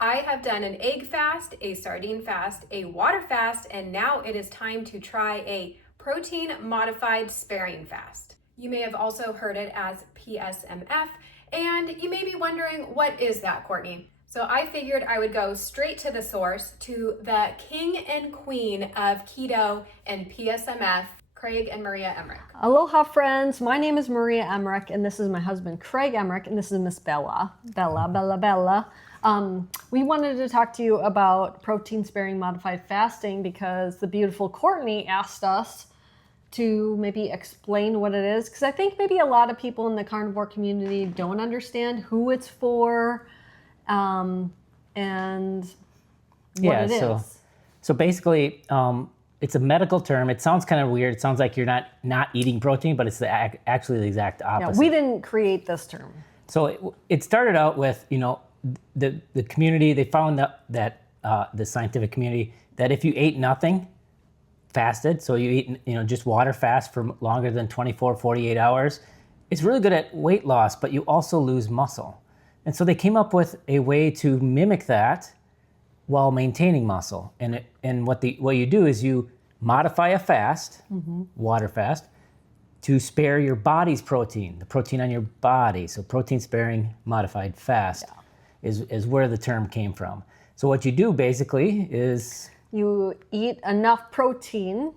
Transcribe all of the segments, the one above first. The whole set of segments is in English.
I have done an egg fast, a sardine fast, a water fast, and now it is time to try a protein modified sparing fast. You may have also heard it as Psmf, and you may be wondering, what is that, Courtney? So I figured I would go straight to the source, to the king and queen of keto and Psmf, Craig and Maria Emmerich. Aloha friends, my name is Maria Emmerich and this is my husband Craig Emmerich and this is Miss Bella. We wanted to talk to you about protein sparing modified fasting because the beautiful Courtney asked us to maybe explain what it is, because I think maybe a lot of people in the carnivore community don't understand who it's for and what it is. So basically, it's a medical term. It sounds kind of weird. It sounds like you're not eating protein, but it's actually the exact opposite. Yeah, we didn't create this term. So it started out with, the community. They found that the scientific community, that if you ate nothing, fasted, so you eat just water fast for longer than 24, 48 hours, it's really good at weight loss, but you also lose muscle. And so they came up with a way to mimic that while maintaining muscle. And what you do is you modify a fast, water fast, to spare your body's protein, the protein on your body. So protein sparing modified fast is where the term came from. So what you do basically is you eat enough protein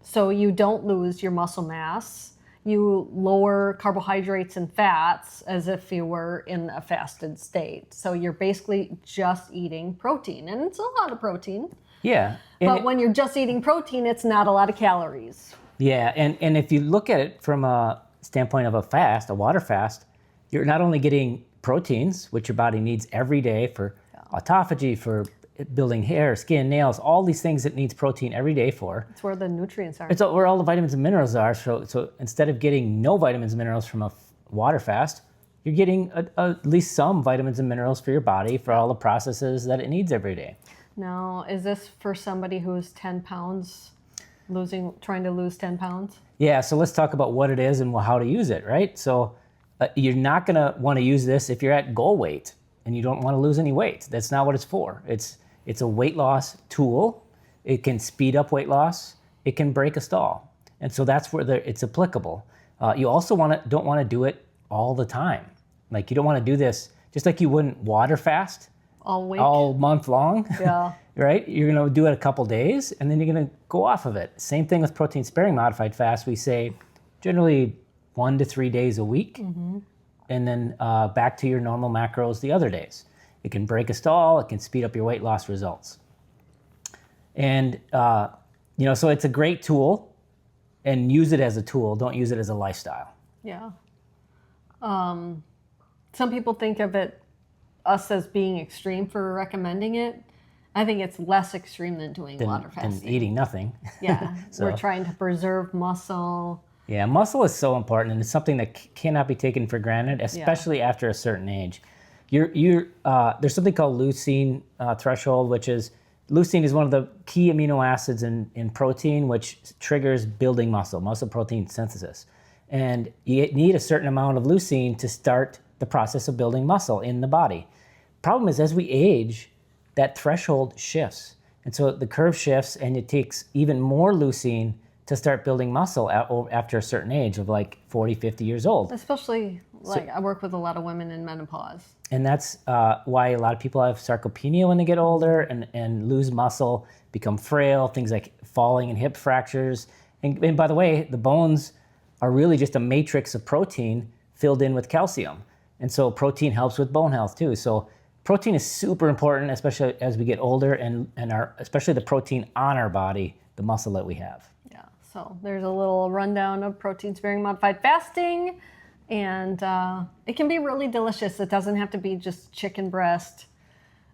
so you don't lose your muscle mass. You lower carbohydrates and fats as if you were in a fasted state. So you're basically just eating protein, and it's a lot of protein. Yeah. But when you're just eating protein, it's not a lot of calories. Yeah, and if you look at it from a standpoint of a water fast, you're not only getting proteins, which your body needs every day for autophagy, for building hair, skin, nails, all these things it needs protein every day for. It's where the nutrients are. It's where all the vitamins and minerals are. So instead of getting no vitamins and minerals from a water fast, you're getting at least some vitamins and minerals for your body for all the processes that it needs every day. Now, is this for somebody who's 10 pounds, trying to lose 10 pounds? Yeah, so let's talk about what it is and how to use it, right? So you're not gonna wanna use this if you're at goal weight and you don't wanna lose any weight. That's not what it's for. It's a weight loss tool. It can speed up weight loss. It can break a stall. And so that's where it's applicable. You also don't want to do it all the time. Like you don't want to do this just like you wouldn't water fast all week, all month long. Yeah. Right? You're going to do it a couple days and then you're going to go off of it. Same thing with protein sparing modified fast. We say generally 1 to 3 days a week, and then back to your normal macros the other days. It can break a stall. It can speed up your weight loss results. And, so it's a great tool, and use it as a tool. Don't use it as a lifestyle. Yeah. Some people think of us as being extreme for recommending it. I think it's less extreme than doing water fasting. Than eating nothing. Yeah. We're trying to preserve muscle. Yeah, muscle is so important, and it's something that cannot be taken for granted, especially after a certain age. There's something called leucine threshold, which is leucine is one of the key amino acids in protein, which triggers building muscle protein synthesis. And you need a certain amount of leucine to start the process of building muscle in the body. Problem is, as we age, that threshold shifts. And so the curve shifts, and it takes even more leucine to start building muscle after a certain age of like 40, 50 years old. Especially, I work with a lot of women in menopause. And that's why a lot of people have sarcopenia when they get older and lose muscle, become frail, things like falling and hip fractures. And by the way, the bones are really just a matrix of protein filled in with calcium. And so protein helps with bone health too. So protein is super important, especially as we get older, and especially the protein on our body, the muscle that we have. Yeah, so there's a little rundown of protein sparing modified fasting. And it can be really delicious. It doesn't have to be just chicken breast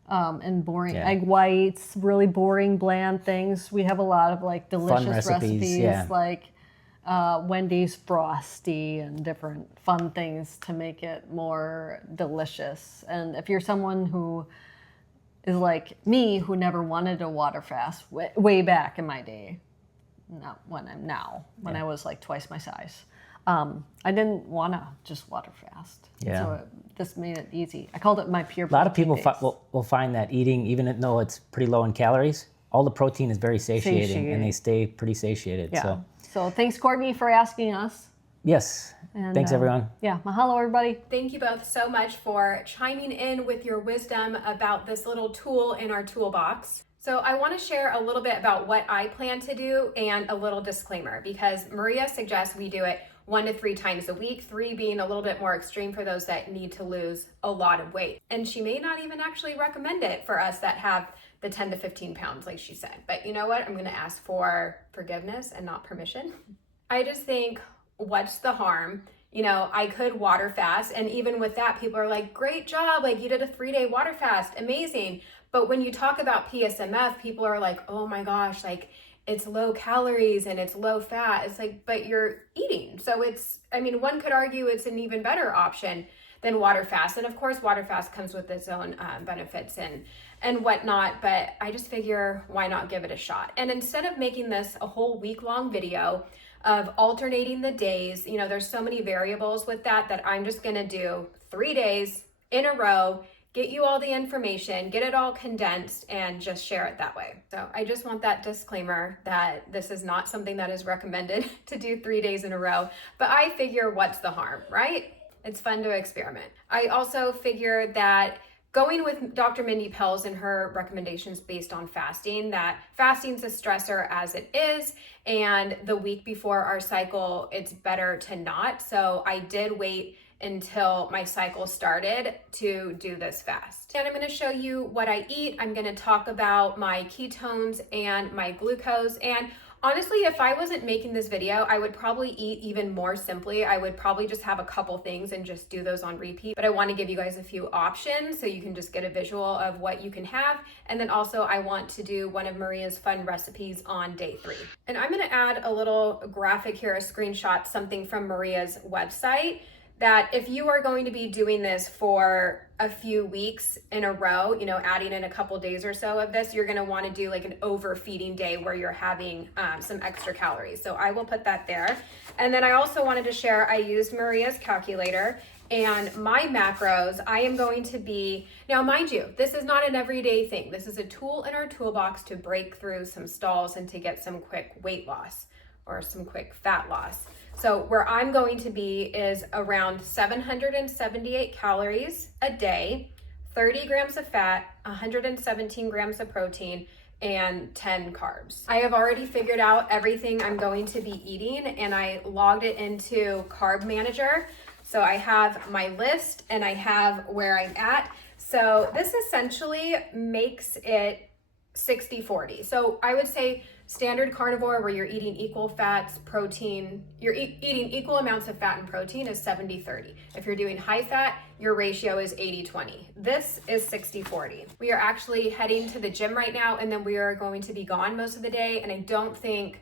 and boring egg whites, really boring, bland things. We have a lot of delicious recipes like Wendy's Frosty and different fun things to make it more delicious. And if you're someone who is like me, who never wanted a water fast way back in my day, not when I'm now, when I was like twice my size. I didn't want to just water fast. Yeah. So this made it easy. I called it my pure A lot of protein people days. will find that eating, even though it's pretty low in calories, all the protein is very satiating, and they stay pretty satiated. Yeah. So thanks, Courtney, for asking us. Yes. And, Thanks, everyone. Yeah. Mahalo, everybody. Thank you both so much for chiming in with your wisdom about this little tool in our toolbox. So I want to share a little bit about what I plan to do and a little disclaimer, because Maria suggests we do it 1 to 3 times a week, 3 being a little bit more extreme for those that need to lose a lot of weight. And she may not even actually recommend it for us that have the 10 to 15 pounds, like she said. But you know what? I'm going to ask for forgiveness and not permission. I just think, what's the harm? You know, I could water fast. And even with that, people are like, great job. Like, you did a 3-day water fast. Amazing. But when you talk about Psmf, people are like, oh my gosh, like, it's low calories and it's low fat. It's like, but you're eating. So it's, I mean, one could argue it's an even better option than water fast. And of course, water fast comes with its own benefits and whatnot, but I just figure, why not give it a shot? And instead of making this a whole week-long video of alternating the days, you know, there's so many variables with that I'm just gonna do 3 days in a row, get you all the information, get it all condensed, and just share it that way. So I just want that disclaimer that this is not something that is recommended to do 3 days in a row, but I figure, what's the harm, right? It's fun to experiment. I also figure that going with Dr. Mindy Pelz and her recommendations based on fasting, that fasting's a stressor as it is, and the week before our cycle, it's better to not. So I did wait until my cycle started to do this fast. And I'm gonna show you what I eat. I'm gonna talk about my ketones and my glucose. And honestly, if I wasn't making this video, I would probably eat even more simply. I would probably just have a couple things and just do those on repeat. But I want to give you guys a few options so you can just get a visual of what you can have. And then also I want to do one of Maria's fun recipes on day 3. And I'm going to add a little graphic here, a screenshot, something from Maria's website, that if you are going to be doing this for a few weeks in a row, you know, adding in a couple days or so of this, you're going to want to do like an overfeeding day where you're having some extra calories. So I will put that there. And then I also wanted to share, I used Maria's calculator and my macros. I am going to be, now mind you, this is not an everyday thing. This is a tool in our toolbox to break through some stalls and to get some quick weight loss or some quick fat loss. So where I'm going to be is around 778 calories a day, 30 grams of fat, 117 grams of protein, and 10 carbs. I have already figured out everything I'm going to be eating, and I logged it into Carb Manager. So I have my list and I have where I'm at. So this essentially makes it 60-40. So I would say standard carnivore, where you're eating equal fats, protein, you're eating equal amounts of fat and protein, is 70-30. If you're doing high fat, your ratio is 80-20. This is 60-40. We are actually heading to the gym right now, and then we are going to be gone most of the day, and I don't think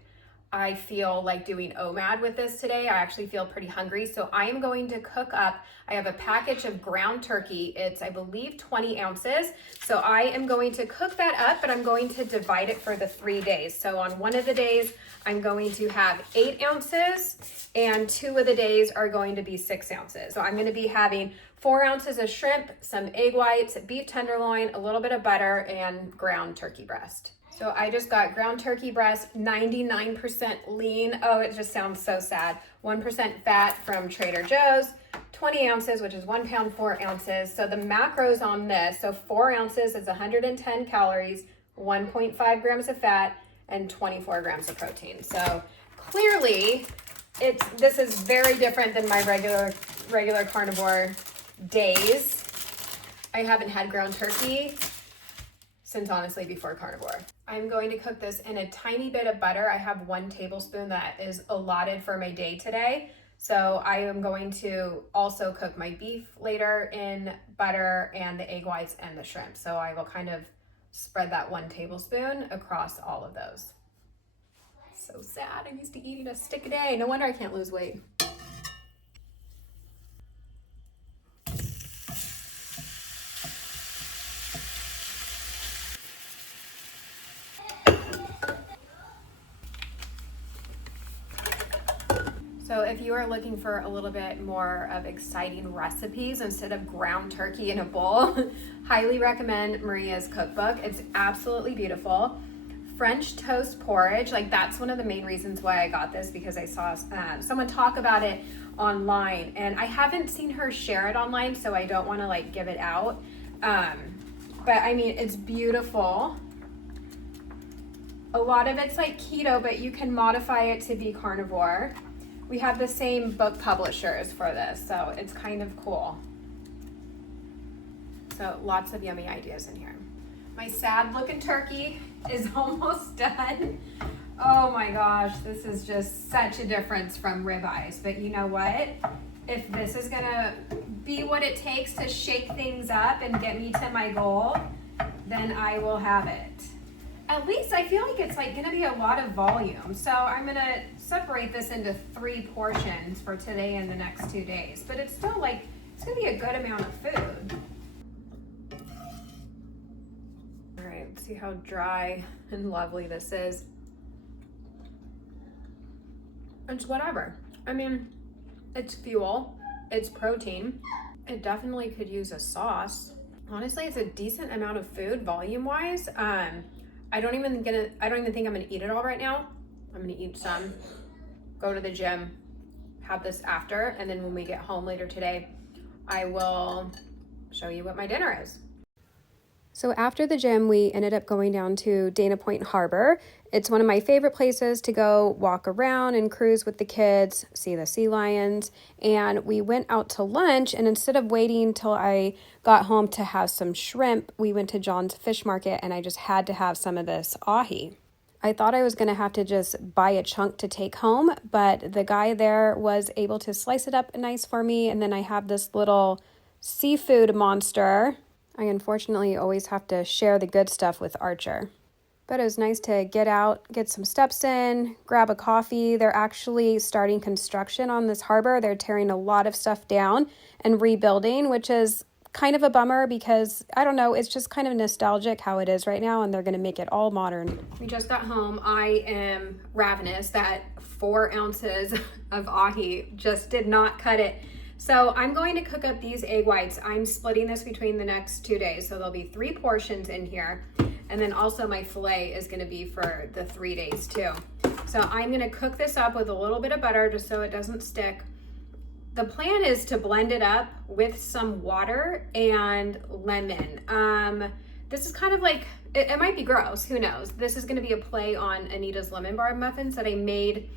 I feel like doing OMAD with this today. I actually feel pretty hungry. So I am going to cook up, I have a package of ground turkey. It's, I believe, 20 ounces. So I am going to cook that up, but I'm going to divide it for the 3 days. So on one of the days, I'm going to have 8 ounces, and 2 of the days are going to be 6 ounces. So I'm going to be having 4 ounces of shrimp, some egg whites, beef tenderloin, a little bit of butter, and ground turkey breast. So I just got ground turkey breast, 99% lean. Oh, it just sounds so sad. 1% fat from Trader Joe's, 20 ounces, which is 1 pound, 4 ounces. So the macros on this, so 4 ounces is 110 calories, 1.5 grams of fat, and 24 grams of protein. So clearly, this is very different than my regular carnivore days. I haven't had ground turkey since honestly before carnivore. I'm going to cook this in a tiny bit of butter. I have 1 tablespoon that is allotted for my day today. So I am going to also cook my beef later in butter and the egg whites and the shrimp. So I will kind of spread that 1 tablespoon across all of those. So sad, I'm used to eating a stick a day. No wonder I can't lose weight. So So if you are looking for a little bit more of exciting recipes instead of ground turkey in a bowl, highly recommend Maria's cookbook. It's absolutely beautiful. French toast porridge, like that's one of the main reasons why I got this, because I saw someone talk about it online, and I haven't seen her share it online, so I don't want to like give it out. But I mean, it's beautiful. A lot of it's like keto, but you can modify it to be carnivore. We have the same book publishers for this, so it's kind of cool. So lots of yummy ideas in here. My sad looking turkey is almost done. Oh my gosh, this is just such a difference from ribeyes. But you know what? If this is gonna be what it takes to shake things up and get me to my goal, then I will have it. At least I feel like it's like gonna be a lot of volume. So I'm gonna separate this into 3 portions for today and the next 2 days. But it's still like, it's gonna be a good amount of food. All right, let's see how dry and lovely this is. It's whatever. I mean, it's fuel, it's protein. It definitely could use a sauce. Honestly, it's a decent amount of food volume-wise. I don't even think I'm gonna eat it all right now. I'm gonna eat some, go to the gym, have this after, and then when we get home later today, I will show you what my dinner is. So after the gym, we ended up going down to Dana Point Harbor. It's one of my favorite places to go walk around and cruise with the kids, see the sea lions. And we went out to lunch, and instead of waiting till I got home to have some shrimp, we went to John's Fish Market, and I just had to have some of this ahi. I thought I was going to have to just buy a chunk to take home, but the guy there was able to slice it up nice for me. And then I have this little seafood monster. I unfortunately always have to share the good stuff with Archer. But it was nice to get out, get some steps in, grab a coffee. They're actually starting construction on this harbor. They're tearing a lot of stuff down and rebuilding, which is kind of a bummer because, I don't know, it's just kind of nostalgic how it is right now, and they're going to make it all modern. We just got home. I am ravenous. That 4 ounces of ahi just did not cut it. So I'm going to cook up these egg whites. I'm splitting this between the next 2 days. So there'll be 3 portions in here. And then also my filet is gonna be for the 3 days too. So I'm gonna cook this up with a little bit of butter just so it doesn't stick. The plan is to blend it up with some water and lemon. This is kind of like, it might be gross, who knows? This is gonna be a play on Anita's lemon bar muffins that I made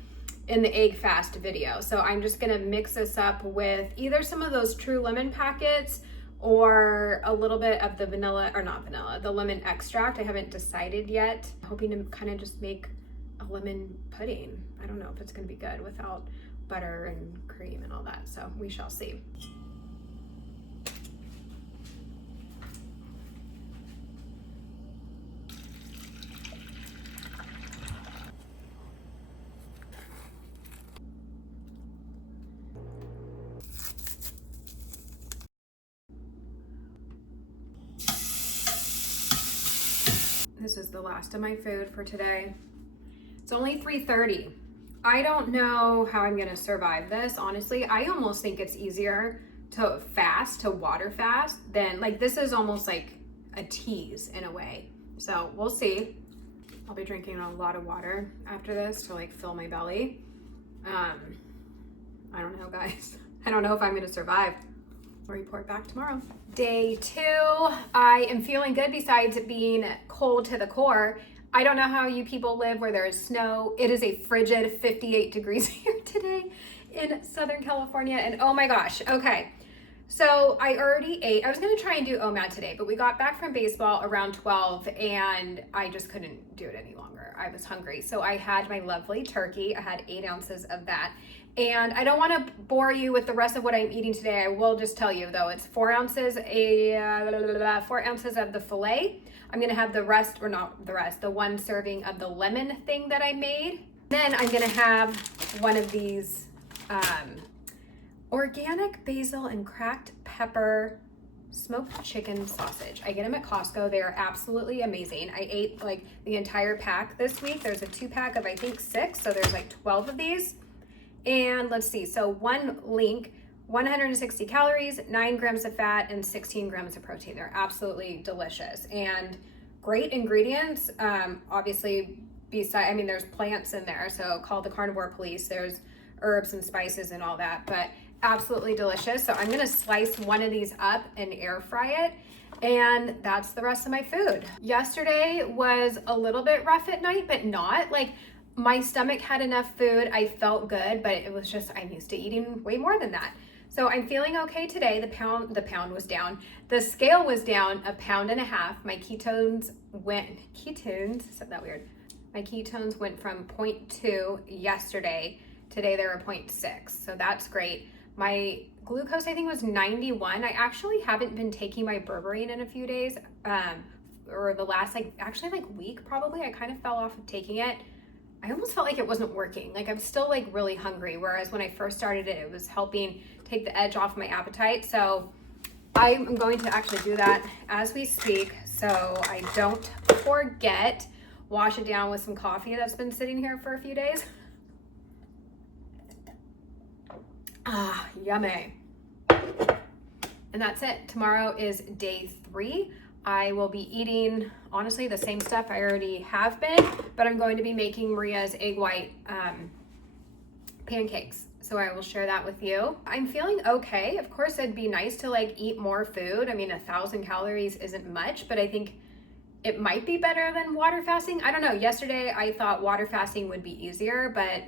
in the egg fast video. So I'm just gonna mix this up with either some of those True Lemon packets or a little bit of the vanilla, or not vanilla, the lemon extract. I haven't decided yet. I'm hoping to kind of just make a lemon pudding. I don't know if it's gonna be good without butter and cream and all that, so we shall see. This is the last of my food for today. It's only 3:30. I don't know how I'm gonna survive this, honestly. I almost think it's easier to fast, to water fast, than, like, this is almost like a tease in a way. So we'll see. I'll be drinking a lot of water after this to like fill my belly. I don't know, guys. I don't know if I'm gonna survive. I'll report back tomorrow. Day 2, I am feeling good besides being cold to the core. I don't know how you people live where there is snow. It is a frigid 58 degrees here today in Southern California. And oh my gosh, okay. So I already ate. I was gonna try and do OMAD today, but we got back from baseball around 12 and I just couldn't do it any longer. I was hungry. So I had my lovely turkey. I had 8 ounces of that. And I don't want to bore you with the rest of what I'm eating today. I will just tell you though, it's 4 ounces, 4 ounces of the filet. I'm gonna have the rest, or not the rest, the 1 serving of the lemon thing that I made. Then I'm gonna have one of these organic basil and cracked pepper smoked chicken sausage. I get them at Costco. They are absolutely amazing. I ate like the entire pack this week. There's a 2-pack of I think 6, so there's like 12 of these. And let's see, so one link, 160 calories, 9 grams of fat, and 16 grams of protein. They're absolutely delicious and great ingredients. Obviously, I mean, there's plants in there, so call the carnivore police. There's herbs and spices and all that, but absolutely delicious. So I'm gonna slice one of these up and air fry it, and that's the rest of my food. Yesterday was a little bit rough at night, but not like my stomach had enough food. I felt good, but it was just, I'm used to eating way more than that. So I'm feeling okay today. The pound was down. The scale was down 1.5 pounds. My ketones, said that weird. My ketones went from 0.2 yesterday. Today they were 0.6. So that's great. My glucose, I think, was 91. I actually haven't been taking my berberine in a few days, or the last week probably. I kind of fell off of taking it. I almost felt like it wasn't working. Like I'm still like really hungry. Whereas when I first started it, it was helping take the edge off my appetite. So I'm going to actually do that as we speak, so I don't forget. Wash it down with some coffee that's been sitting here for a few days. Ah, yummy. And that's it. Tomorrow is day 3. I will be eating, honestly, the same stuff I already have been, but I'm going to be making Maria's egg white pancakes. So I will share that with you. I'm feeling okay. Of course, it'd be nice to like eat more food. I mean, 1,000 calories isn't much, but I think it might be better than water fasting. I don't know. Yesterday, I thought water fasting would be easier, but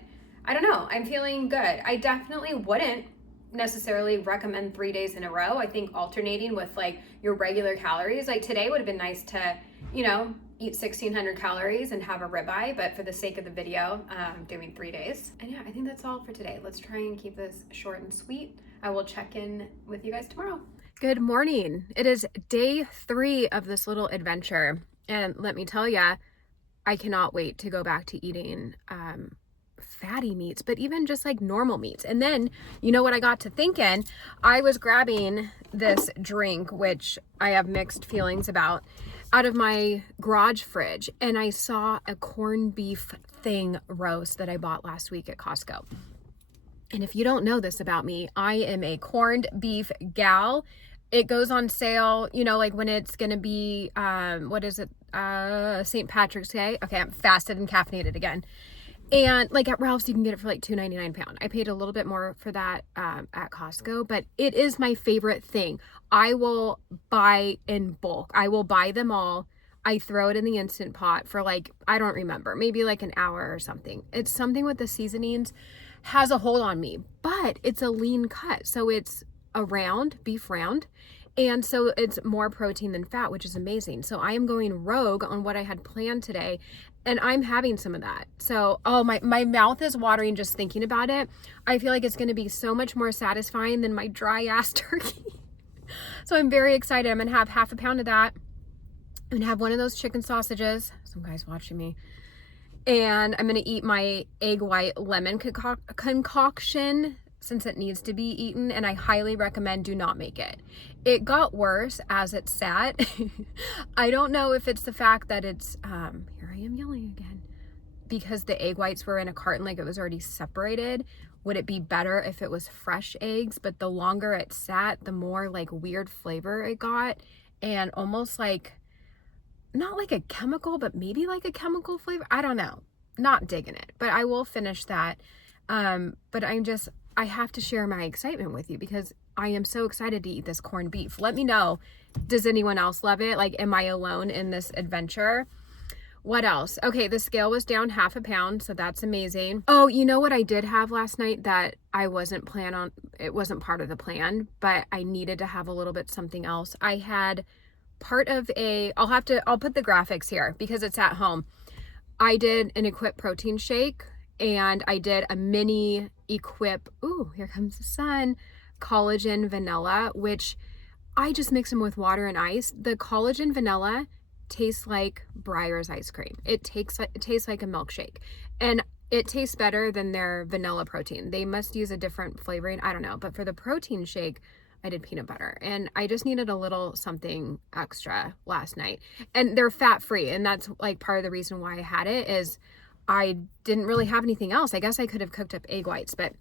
I don't know. I'm feeling good. I definitely wouldn't necessarily recommend 3 days in a row. I think alternating with like your regular calories, like today would have been nice to, you know, eat 1,600 calories and have a ribeye, but for the sake of the video, I'm doing 3 days. And yeah, I think that's all for today. Let's try and keep this short and sweet. I will check in with you guys tomorrow. Good morning. It is day 3 of this little adventure. And let me tell ya, I cannot wait to go back to eating fatty meats, but even just like normal meats. And then, you know what I got to thinking? I was grabbing this drink, which I have mixed feelings about, out of my garage fridge, and I saw a corned beef thing roast that I bought last week at Costco. And if you don't know this about me, I am a corned beef gal. It goes on sale, you know, like when it's gonna be St. Patrick's Day. Okay, I'm fasted and caffeinated again. And like at Ralph's, you can get it for like $2.99 a pound. I paid a little bit more for that at Costco, but it is my favorite thing. I will buy in bulk. I will buy them all. I throw it in the Instant Pot for like, I don't remember, maybe like an hour or something. It's something with the seasonings has a hold on me, but it's a lean cut. So it's a beef round. And so it's more protein than fat, which is amazing. So I am going rogue on what I had planned today, and I'm having some of that. So, oh, my mouth is watering just thinking about it. I feel like it's going to be so much more satisfying than my dry ass turkey. So I'm very excited. I'm going to have 1/2 pound of that and have one of those chicken sausages. Some guy's watching me. And I'm going to eat my egg white lemon concoction since it needs to be eaten, and I highly recommend do not make it. It got worse as it sat. I don't know if it's the fact that it's, here I am yelling again, because the egg whites were in a carton, like it was already separated. Would it be better if it was fresh eggs? But the longer it sat, the more like weird flavor it got, and almost like, not like a chemical, but maybe like a chemical flavor. I don't know. Not digging it, but I will finish that. But I have to share my excitement with you because I am so excited to eat this corned beef. Let me know, does anyone else love it? Like, am I alone in this adventure? What else? Okay, the scale was down 1/2 pound, so that's amazing. Oh, you know what I did have last night that I wasn't it wasn't part of the plan, but I needed to have a little bit something else. I had part of I'll put the graphics here because it's at home. I did an Equip protein shake, and I did a mini Equip, ooh, here comes the sun, collagen vanilla, which I just mix them with water and ice. The collagen vanilla tastes like Breyer's ice cream. It tastes like a milkshake, and it tastes better than their vanilla protein. They must use a different flavoring, I don't know, but for the protein shake, I did peanut butter, and I just needed a little something extra last night. And they're fat free, and that's like part of the reason why I had it is I didn't really have anything else. I guess I could have cooked up egg whites, but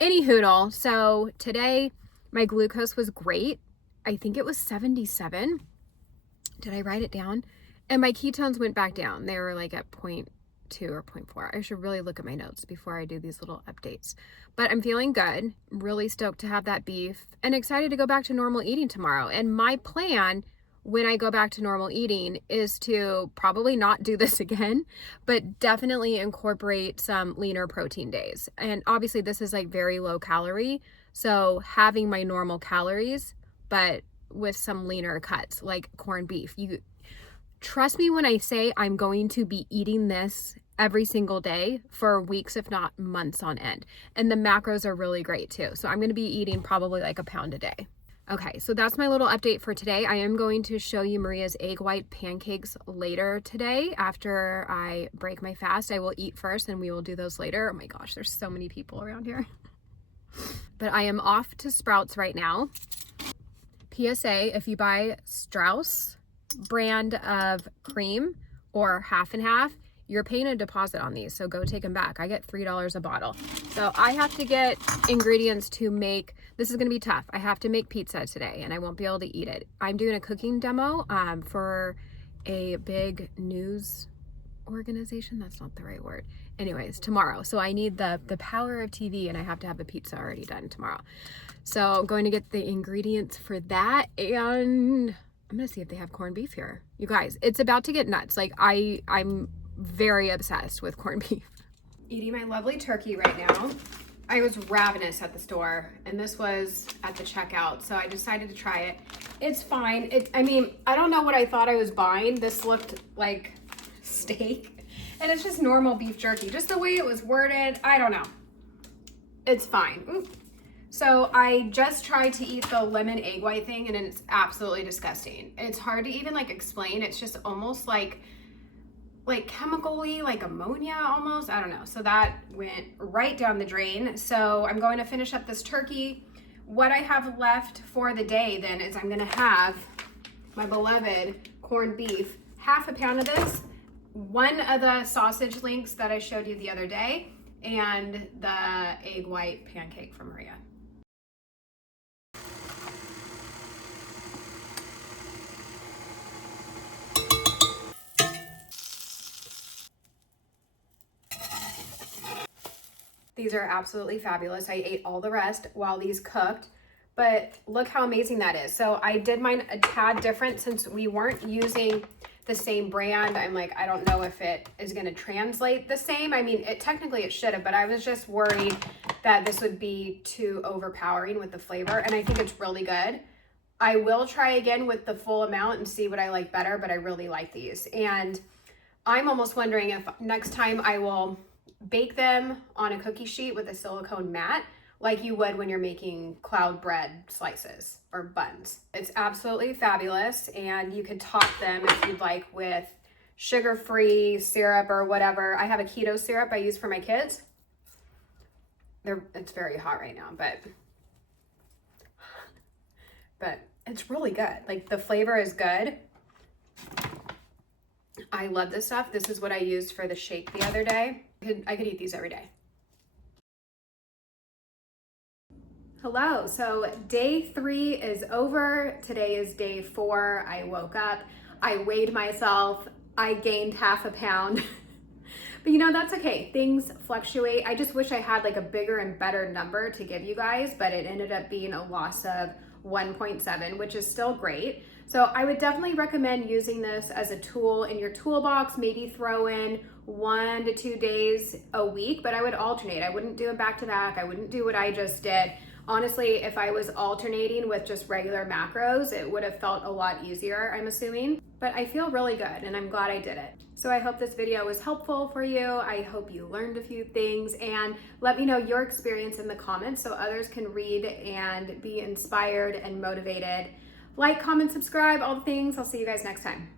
any hoodle. So today my glucose was great. I think it was 77. Did I write it down? And my ketones went back down. They were like at 0.2 or 0.4. I should really look at my notes before I do these little updates. But I'm feeling good. Really stoked to have that beef and excited to go back to normal eating tomorrow. And my plan when I go back to normal eating is to probably not do this again, but definitely incorporate some leaner protein days. And obviously this is like very low calorie. So having my normal calories, but with some leaner cuts like corned beef. You trust me when I say I'm going to be eating this every single day for weeks, if not months on end. And the macros are really great too. So I'm going to be eating probably like a pound a day. Okay, so that's my little update for today. I am going to show you Maria's egg white pancakes later today after I break my fast. I will eat first and we will do those later. Oh my gosh, there's so many people around here. But I am off to Sprouts right now. PSA, if you buy Strauss brand of cream or half and half, you're paying a deposit on these, so go take them back. I get $3 a bottle. So I have to get ingredients to make, this is gonna be tough. I have to make pizza today and I won't be able to eat it. I'm doing a cooking demo for a big news organization. That's not the right word. Anyways, tomorrow. So I need the power of TV and I have to have the pizza already done tomorrow. So I'm going to get the ingredients for that, and I'm gonna see if they have corned beef here. You guys, it's about to get nuts. Like I'm very obsessed with corned beef. Eating my lovely turkey right now. I was ravenous at the store and this was at the checkout, so I decided to try it. It's fine. I mean, I don't know what I thought I was buying. This looked like steak and it's just normal beef jerky. Just the way it was worded, I don't know. It's fine. Ooh. So I just tried to eat the lemon egg white thing and it's absolutely disgusting. It's hard to even like explain. It's just almost like chemically, like ammonia almost. I don't know. So that went right down the drain. So I'm going to finish up this turkey. What I have left for the day then is I'm going to have my beloved corned beef, half a pound of this, one of the sausage links that I showed you the other day, and the egg white pancake from Maria. These are absolutely fabulous. I ate all the rest while these cooked, but look how amazing that is. So I did mine a tad different since we weren't using the same brand. I'm like, I don't know if it is going to translate the same. I mean, technically it should have, but I was just worried that this would be too overpowering with the flavor, and I think it's really good. I will try again with the full amount and see what I like better, but I really like these. And I'm almost wondering if next time I will bake them on a cookie sheet with a silicone mat like you would when you're making cloud bread slices or buns. It's absolutely fabulous, and you could top them if you'd like with sugar-free syrup or whatever. I have a keto syrup I use for my kids. It's very hot right now, but it's really good. Like, the flavor is good. I love this stuff. This is what I used for the shake the other day. I could eat these every day. Hello, so day 3 is over. Today is day 4. I woke up, I weighed myself, I gained half a pound. But you know, that's okay. Things fluctuate. I just wish I had like a bigger and better number to give you guys, but it ended up being a loss of 1.7, which is still great. So I would definitely recommend using this as a tool in your toolbox. Maybe throw in 1 to 2 days a week, but I would alternate. I wouldn't do it back to back. I wouldn't do what I just did. Honestly, if I was alternating with just regular macros, it would have felt a lot easier, I'm assuming. But I feel really good and I'm glad I did it. So I hope this video was helpful for you. I hope you learned a few things, and let me know your experience in the comments so others can read and be inspired and motivated. Like, comment, subscribe, all the things. I'll see you guys next time.